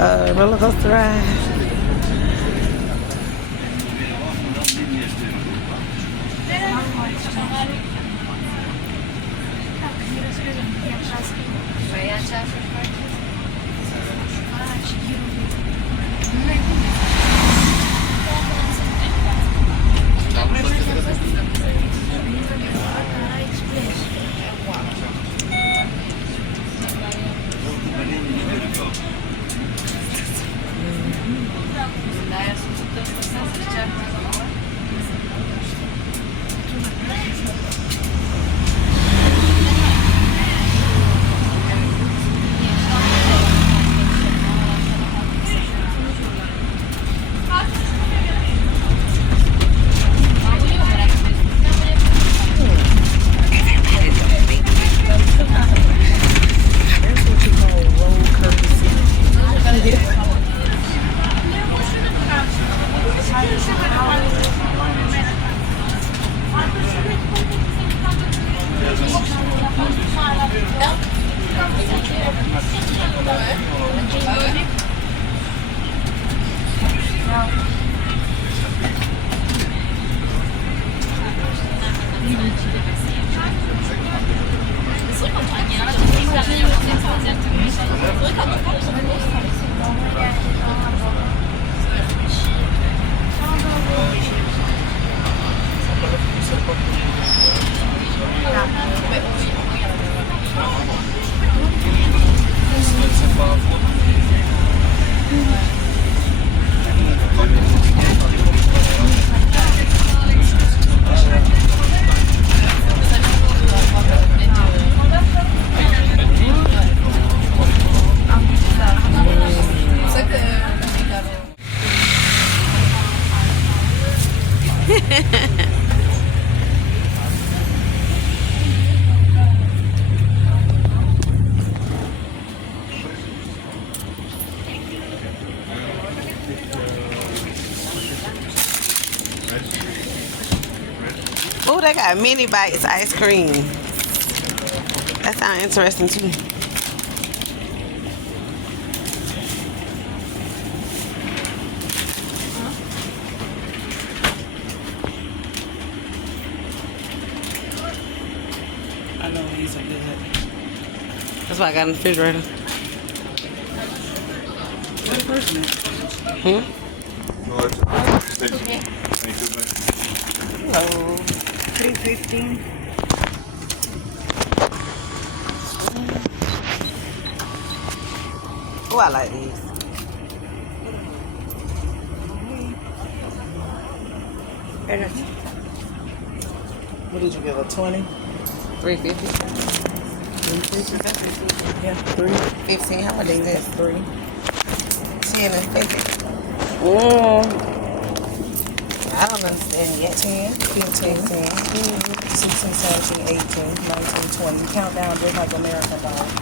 roller coaster ride. Oh, they got mini bites ice cream. That sounds interesting too. I know these are good. That's why I got in the refrigerator. What person? Hello. 350. Oh, I like these. What did you give a 20? 350. 350? Yeah, 315. How much is that? 3. 10 and 50. I don't understand yet. 10, 15, 16, 17, 18, 19, 20. You count down just like American dollars.